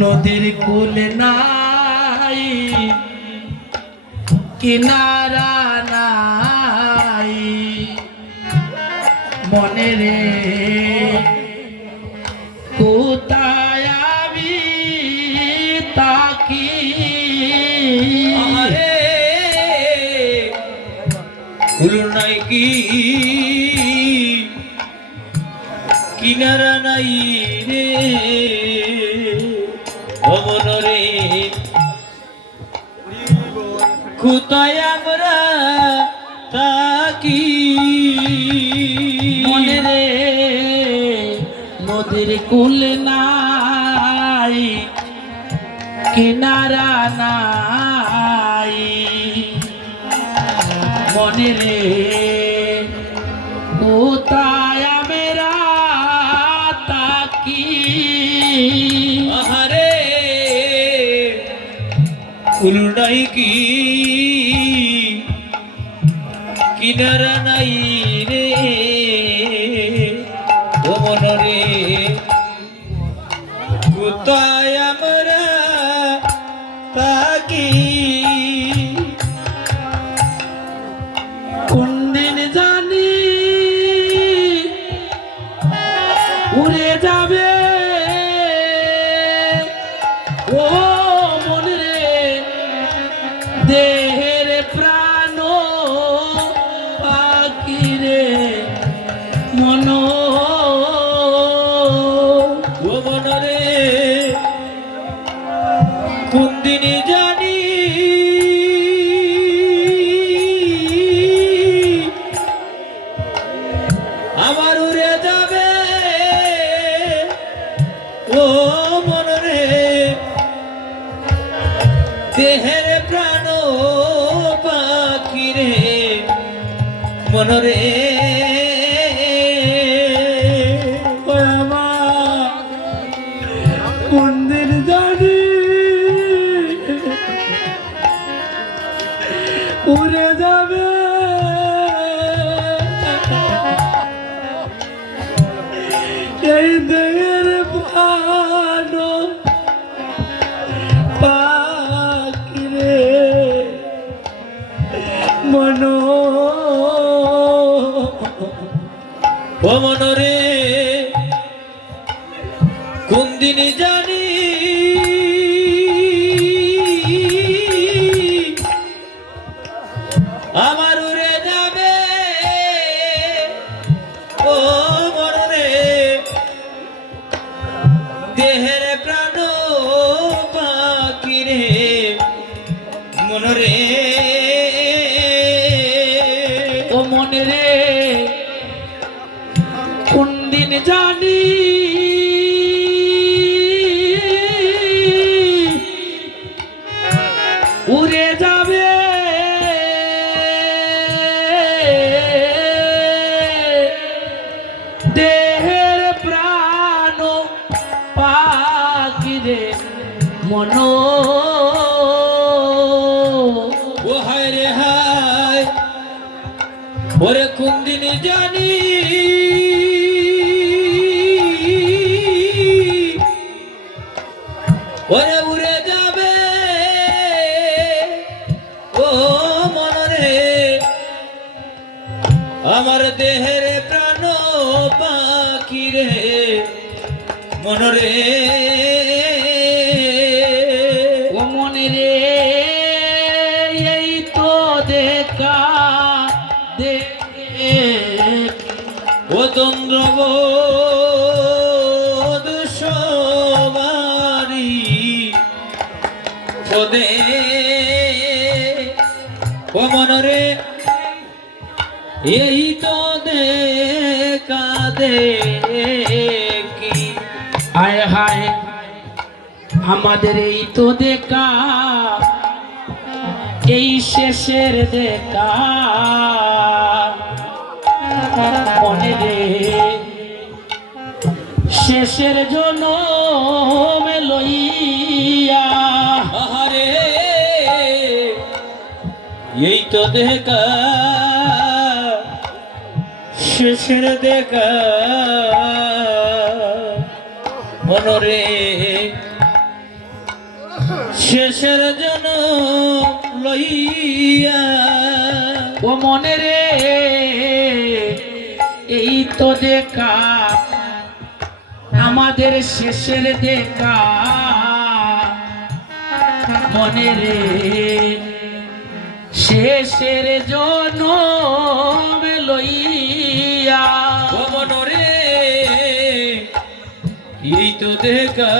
নদীর কুল নাই কিনারা নাই। মনে রে কোথায় আমি তাকি? কুলু নাই কি? নাই রে। ভবন রে কোথায় আমরা থাকি? মনে রে কুল নাই, কিনারা নাই। মনে রে কুলু নাই কি কিনারা নাই রে। ভবন রে কোথায় আমরা থাকি? কোন জানি উড়ে যাবে। আমার উড়ে যাবে। ও মন রে দেহের প্রাণ পাখি রে মন রে ও মন রে কোন কোন দিন জানি উড়ে যাবে। দেহের প্রাণ পাখি রে মন ওরে কোন দিন জানি। ওরে উড়ে যাবে। ও মন রে। আমার দেহের প্রাণ পাখি রে। মন এই তো দেখা দেখি। হায় হায় আমাদের এই তো দেখা এই শেষের দেখা। মনে রে, শেষের জন্য লইয়া। আহারে, এই তো দেখা। শেষের দেখা। মনরে শেষের জন লইয়া, ও মনে রে, এই তো দেখা, আমাদের শেষের দেখা। মনে রে, শেষের জন্য লইয়া। ও মনরে এই তো দেখা।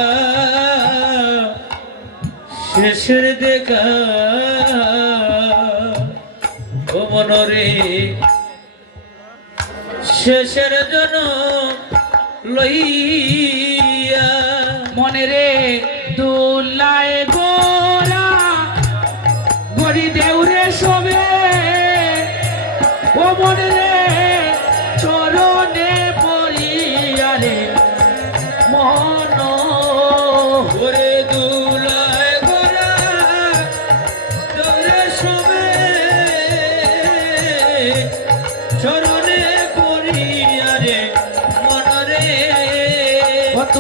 শেষের দেখা। মনরে। শেষের জন লইয়া। মনে রে দোলায় গোরা, গড়ি দেউরে সবে ও মনে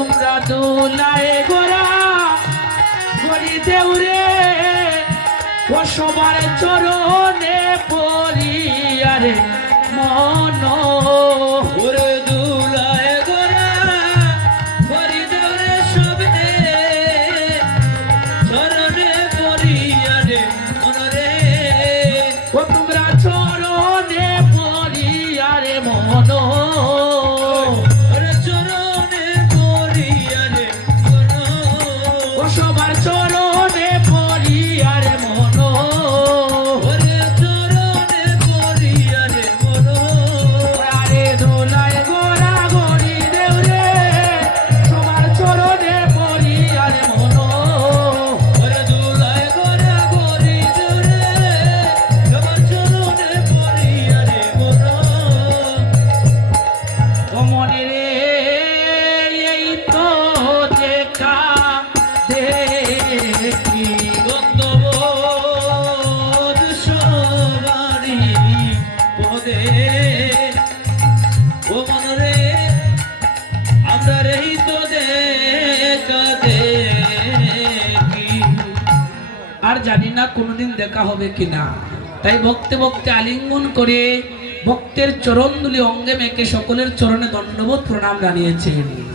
তোমরা দোলায় গোরা করি দেউরে ও সবার চরণে পড়িয়া রে মন আর জানি কোনোদিন দেখা হবে কিনা। তাই ভক্তে ভক্তে আলিঙ্গন করে ভক্তের চরণ দুলি অঙ্গে মেকে সকলের চরণে দণ্ডবোধ প্রণাম জানিয়েছেন।